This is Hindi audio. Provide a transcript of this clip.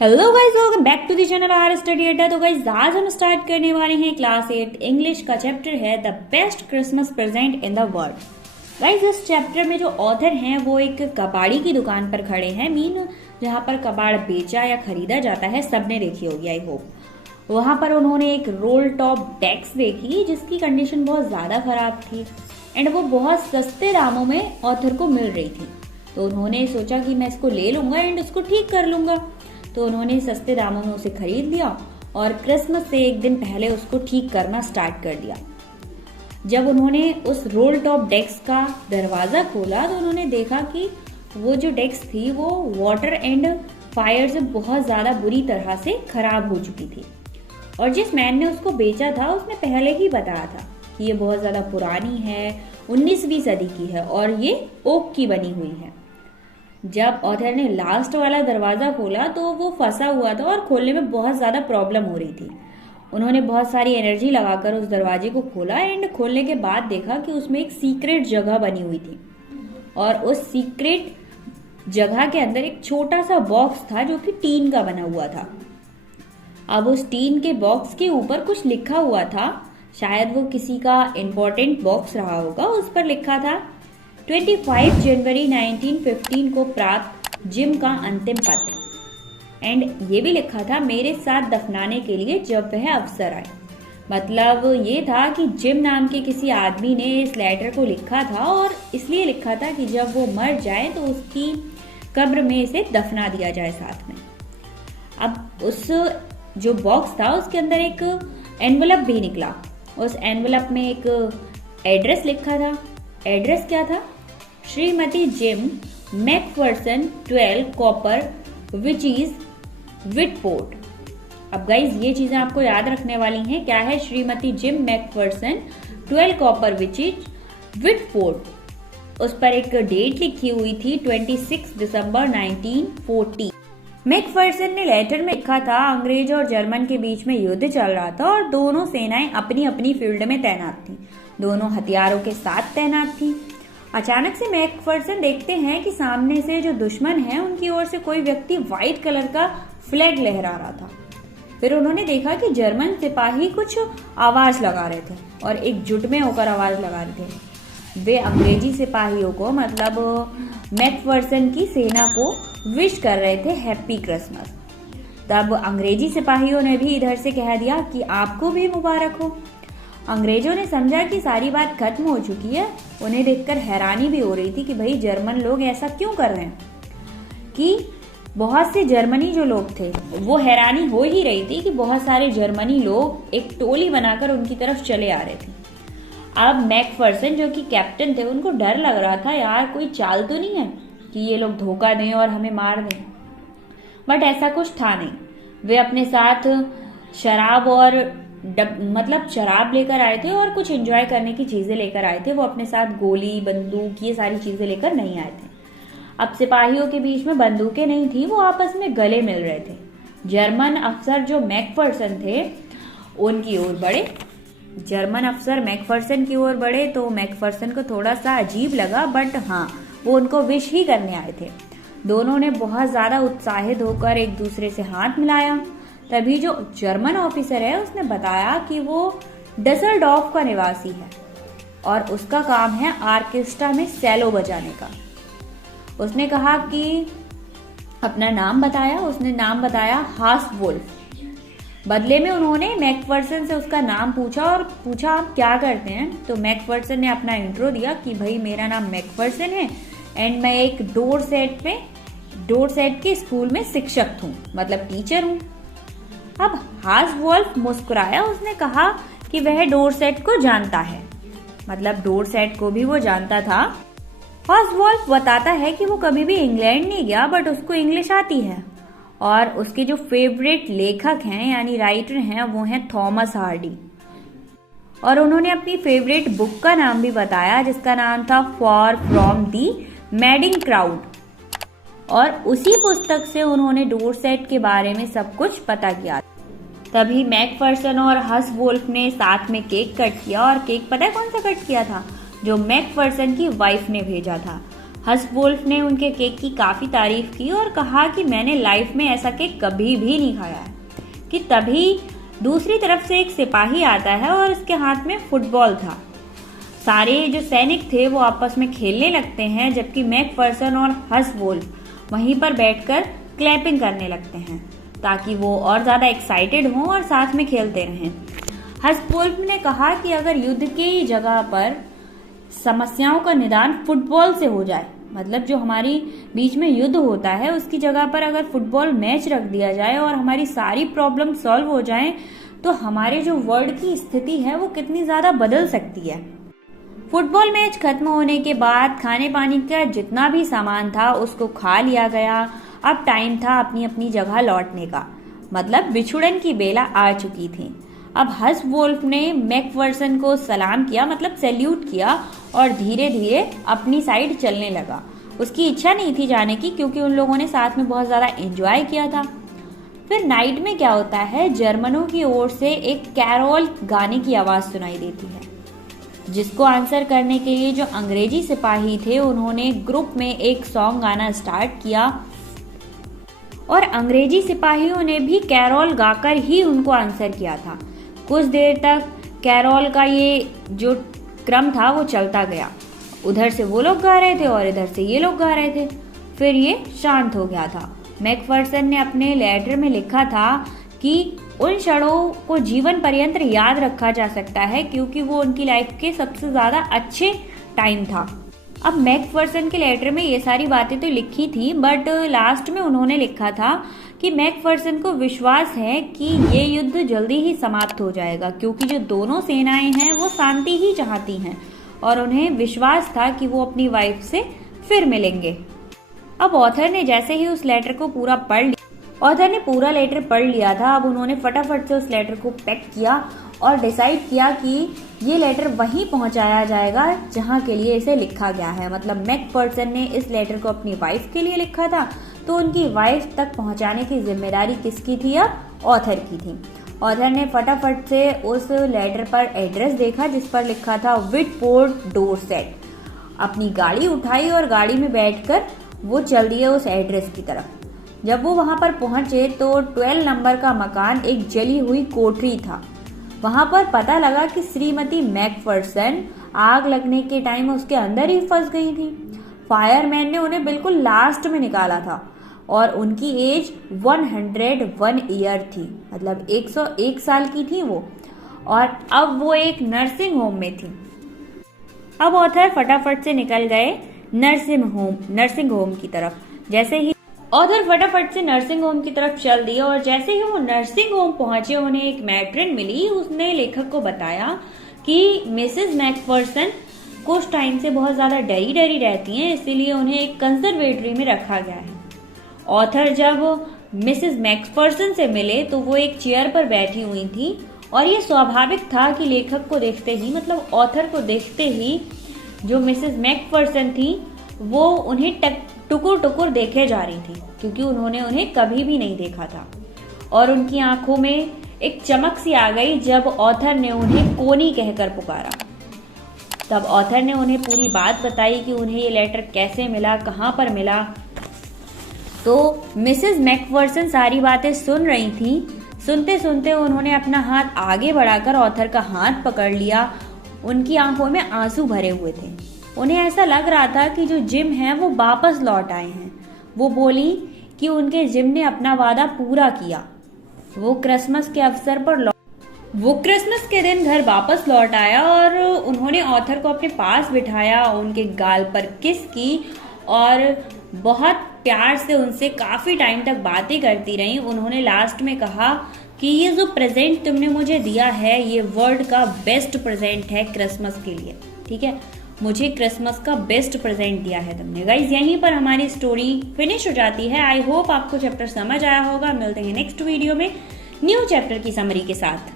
Hello guys, welcome back to the channel R study Adda. तो गाइस आज हम स्टार्ट करने वाले हैं क्लास 8 इंग्लिश का चैप्टर है the best Christmas present in the world. Guys इस चैप्टर में जो ऑथर हैं वो एक कबाड़ी की दुकान पर खड़े हैं। जहाँ पर कबाड़ बेचा या खरीदा जाता है, सबने देखी होगी आई होप। वहां पर उन्होंने एक रोल टॉप डेस्क देखी जिसकी कंडीशन बहुत ज्यादा खराब थी एंड वो बहुत सस्ते दामों में ऑथर को मिल रही थी। तो उन्होंने सोचा कि मैं इसको ले लूंगा एंड उसको ठीक कर लूंगा। तो उन्होंने सस्ते दामों में उसे खरीद लिया और क्रिसमस से एक दिन पहले उसको ठीक करना स्टार्ट कर दिया। जब उन्होंने उस रोल टॉप डेस्क का दरवाजा खोला तो उन्होंने देखा कि वो जो डेस्क थी वो वाटर एंड फायर से बहुत ज्यादा बुरी तरह से खराब हो चुकी थी। और जिस मैन ने उसको बेचा था उसने पहले ही बताया था कि ये बहुत ज्यादा पुरानी है, 19वीं सदी की है और ये ओक की बनी हुई है। जब ऑथर ने लास्ट वाला दरवाजा खोला तो वो फंसा हुआ था और खोलने में बहुत ज्यादा प्रॉब्लम हो रही थी। उन्होंने बहुत सारी एनर्जी लगाकर उस दरवाजे को खोला एंड खोलने के बाद देखा कि उसमें एक सीक्रेट जगह बनी हुई थी और उस सीक्रेट जगह के अंदर एक छोटा सा बॉक्स था जो कि टीन का बना हुआ था। अब उस टीन के बॉक्स के ऊपर कुछ लिखा हुआ था, शायद वो किसी का इम्पोर्टेंट बॉक्स रहा होगा। उस पर लिखा था 25 जनवरी 1915 को प्राप्त जिम का अंतिम पत्र एंड ये भी लिखा था मेरे साथ दफनाने के लिए जब वह अवसर आए। मतलब ये था कि जिम नाम के किसी आदमी ने इस लेटर को लिखा था और इसलिए लिखा था कि जब वो मर जाए तो उसकी कब्र में इसे दफना दिया जाए साथ में। अब उस जो बॉक्स था उसके अंदर एक एनवलप भी निकला। उस एनवलप में एक एड्रेस लिखा था। एड्रेस क्या था? Shrimati Jim McPherson 12 Copper which is Witport. अब गाइज ये चीजें आपको याद रखने वाली हैं। क्या है Shrimati Jim McPherson 12 Copper which is Witport. उस पर एक डेट लिखी हुई थी 26 दिसंबर 1940। मैकफर्सन ने लेटर में लिखा था अंग्रेज और जर्मन के बीच में युद्ध चल रहा था और दोनों सेनाएं अपनी अपनी फील्ड में तैनात थी, दोनों हथियारों के साथ तैनात थी। अचानक से मैकफर्सन देखते हैं कि सामने से जो दुश्मन है उनकी ओर से कोई व्यक्ति व्हाइट कलर का फ्लैग लहरा रहा था। फिर उन्होंने देखा कि जर्मन सिपाही कुछ आवाज लगा रहे थे और एकजुट में होकर आवाज लगा रहे थे। वे अंग्रेजी सिपाहियों को मतलब मैकफर्सन की सेना को विश कर रहे थे हैप्पी क्रिसमस। तब अंग्रेजी सिपाहियों ने भी इधर से कह दिया कि आपको भी मुबारक हो। अंग्रेजों ने समझा कि सारी बात खत्म हो चुकी है। उन्हें देखकर हैरानी भी हो रही थी कि भाई जर्मन लोग ऐसा क्यों कर रहे हैं, कि बहुत से जर्मनी जो लोग थे वो हैरानी हो ही रही थी कि बहुत सारे जर्मनी लोग एक टोली बनाकर उनकी तरफ चले आ रहे थे। अब मैकफर्सन जो कि कैप्टन थे उनको डर लग रहा था, यार कोई चाल तो नहीं है कि ये लोग धोखा दें और हमें मार दें। बट ऐसा कुछ था नहीं। वे अपने साथ शराब और मतलब शराब लेकर आए थे और कुछ एंजॉय करने की चीजें लेकर आए थे। वो अपने साथ गोली बंदूक ये सारी चीजें लेकर नहीं आए थे। अब सिपाहियों के बीच में बंदूकें नहीं थी, वो आपस में गले मिल रहे थे। जर्मन अफसर जो मैकफर्सन थे उनकी ओर बढ़े, जर्मन अफसर मैकफर्सन की ओर बढ़े तो मैकफर्सन को थोड़ा सा अजीब लगा, बट हाँ वो उनको विश ही करने आए थे। दोनों ने बहुत ज्यादा उत्साहित होकर एक दूसरे से हाथ मिलाया। तभी जो जर्मन ऑफिसर है उसने बताया कि वो डसेल्डॉर्फ का निवासी है और उसका काम है ऑर्केस्ट्रा में सेलो बजाने का। उसने कहा कि अपना नाम बताया, उसने नाम बताया हास वुल्फ। बदले में उन्होंने मैकफर्सन से उसका नाम पूछा और पूछा आप क्या करते हैं। तो मैकफर्सन ने अपना इंट्रो दिया कि भाई मेरा नाम मैकफर्सन है एंड मैं एक डोरसेट के स्कूल में शिक्षक हूँ, मतलब टीचर हूँ। अब हास वुल्फ मुस्कुराया, उसने कहा कि वह डोरसेट को जानता है, मतलब डोरसेट को भी वो जानता था। हास वुल्फ बताता है कि वो कभी भी इंग्लैंड नहीं गया बट उसको इंग्लिश आती है और उसके जो फेवरेट लेखक हैं यानी राइटर हैं वो हैं थॉमस हार्डी। और उन्होंने अपनी फेवरेट बुक का नाम भी बताया जिसका नाम था far from the madding crowd. और उसी पुस्तक से उन्होंने डोरसेट के बारे में सब कुछ पता किया। तभी मैकफर्सन और हास वुल्फ ने साथ में केक कट किया और केक पता है कौन सा कट किया था? जो मैकफर्सन की वाइफ ने भेजा था। हसवुल्फ ने उनके केक की काफी तारीफ की और कहा कि मैंने लाइफ में ऐसा केक कभी भी नहीं खाया है। कि तभी दूसरी तरफ से एक सिपाही आता है और उसके हाथ में फुटबॉल था। सारे जो सैनिक थे वो आपस में खेलने लगते हैं, जबकि मैकफर्सन और हसवुल्फ वहीं पर बैठकर क्लैपिंग करने लगते हैं ताकि वो और ज्यादा एक्साइटेड हों और साथ में खेलते रहें। हसवुल्फ ने कहा कि अगर युद्ध की जगह पर समस्याओं का निदान फुटबॉल से हो जाए, मतलब जो हमारी बीच में युद्ध होता है उसकी जगह पर अगर फुटबॉल मैच रख दिया जाए और हमारी सारी प्रॉब्लम सॉल्व हो जाए, तो हमारे जो वर्ल्ड की स्थिति है वो कितनी ज्यादा बदल सकती है। फुटबॉल मैच खत्म होने के बाद खाने पानी का जितना भी सामान था उसको खा लिया गया। अब टाइम था अपनी अपनी जगह लौटने का, मतलब बिछुड़न की बेला आ चुकी थी। अब हसवुल्फ ने मैकफर्सन को सलाम किया, मतलब सैल्यूट किया और धीरे धीरे अपनी साइड चलने लगा। उसकी इच्छा नहीं थी जाने की क्योंकि उन लोगों ने साथ में बहुत ज्यादा एंजॉय किया था। फिर नाइट में क्या होता है, जर्मनों की ओर से एक कैरोल गाने की आवाज सुनाई देती है, जिसको आंसर करने के लिए जो अंग्रेजी सिपाही थे उन्होंने ग्रुप में एक सॉन्ग गाना स्टार्ट किया और अंग्रेजी सिपाहियों ने भी कैरोल गाकर ही उनको आंसर किया था। कुछ देर तक कैरोल का ये जो क्रम था वो चलता गया। उधर से वो लोग गा रहे थे और इधर से ये लोग गा रहे थे। फिर ये शांत हो गया था। मैकफर्सन ने अपने लेटर में लिखा था कि उन क्षणों को जीवन पर्यंत याद रखा जा सकता है क्योंकि वो उनकी लाइफ के सबसे ज्यादा अच्छे टाइम था। अब मैकफर्सन के लेटर में ये सारी बातें तो लिखी थी, बट लास्ट में उन्होंने लिखा था कि मैकफर्सन को विश्वास है कि ये युद्ध जल्दी ही समाप्त हो जाएगा क्योंकि जो दोनों सेनाएं हैं वो शांति ही चाहती हैं और उन्हें विश्वास था कि वो अपनी वाइफ से फिर मिलेंगे। अब ऑथर ने जैसे ही उस लेटर को पूरा पढ़ लिया, ऑथर ने पूरा लेटर पढ़ लिया था। अब उन्होंने फटाफट से उस लेटर को पैक किया और डिसाइड किया कि ये लेटर वहीं पहुंचाया जाएगा जहां के लिए इसे लिखा गया है। मतलब मैकफर्सन ने इस लेटर को अपनी वाइफ के लिए लिखा था, तो उनकी वाइफ तक पहुंचाने की जिम्मेदारी किसकी थी? अब ऑथर की थी। ऑथर ने फटाफट से उस लेटर पर एड्रेस देखा जिस पर लिखा था व्हिटपोर्ट डोरसेट। अपनी गाड़ी उठाई और गाड़ी में बैठकर वो चल दिए उस एड्रेस की तरफ। जब वो वहां पर पहुंचे तो 12 नंबर का मकान एक जली हुई कोठरी था। वहां पर पता लगा कि श्रीमती मैकफर्सन आग लगने के टाइम उसके अंदर ही फंस गई थी। फायरमैन ने उन्हें बिल्कुल लास्ट में निकाला था और उनकी एज 101 ईयर थी, मतलब 101 साल की थी वो, और अब वो एक नर्सिंग होम में थी। अब ऑथर फटाफट से निकल गए नर्सिंग होम की तरफ। जैसे ही ऑथर फटाफट से नर्सिंग होम की तरफ चल दिए और जैसे ही वो नर्सिंग होम पहुंचे उन्हें एक मैट्रन मिली। उसने लेखक को बताया कि मिसेस मैकफर्सन कुछ टाइम से बहुत ज्यादा डरी रहती हैं, इसीलिए उन्हें एक कंजर्वेटरी में रखा गया है। ऑथर जब मिसेस मैकफर्सन से मिले तो वो एक चेयर पर बैठी हुई थी और ये स्वाभाविक था कि लेखक को देखते ही, मतलब ऑथर को देखते ही, जो मिसेस मैकफर्सन थी वो उन्हें टुकुर टुकुर देखे जा रही थी क्योंकि उन्होंने उन्हें कभी भी नहीं देखा था। और उनकी आंखों में एक चमक सी आ गई जब ऑथर ने उन्हें कोनी कहकर पुकारा। तब ऑथर ने उन्हें पूरी बात बताई कि उन्हें ये लेटर कैसे मिला, कहाँ पर मिला। तो मिसेस मैकफर्सन सारी बातें सुन रही थी। सुनते सुनते उन्होंने अपना हाथ आगे बढ़ाकर ऑथर का हाथ पकड़ लिया। उनकी आंखों में आंसू भरे हुए थे। उन्हें ऐसा लग रहा था कि जो जिम है वो वापस लौट आए हैं। वो बोली कि उनके जिम ने अपना वादा पूरा किया। वो क्रिसमस के अवसर पर वो क्रिसमस के दिन घर वापस लौट आया और उन्होंने ऑथर को अपने पास बिठाया, उनके गाल पर किस की और बहुत प्यार से उनसे काफी टाइम तक बातें करती रही। उन्होंने लास्ट में कहा कि ये जो प्रेजेंट तुमने मुझे दिया है ये वर्ल्ड का बेस्ट प्रेजेंट है क्रिसमस के लिए, ठीक है, मुझे क्रिसमस का बेस्ट प्रेजेंट दिया है तुमने। गाइज यहीं पर हमारी स्टोरी फिनिश हो जाती है। आई होप आपको चैप्टर समझ आया होगा। मिलते हैं नेक्स्ट वीडियो में न्यू चैप्टर की समरी के साथ।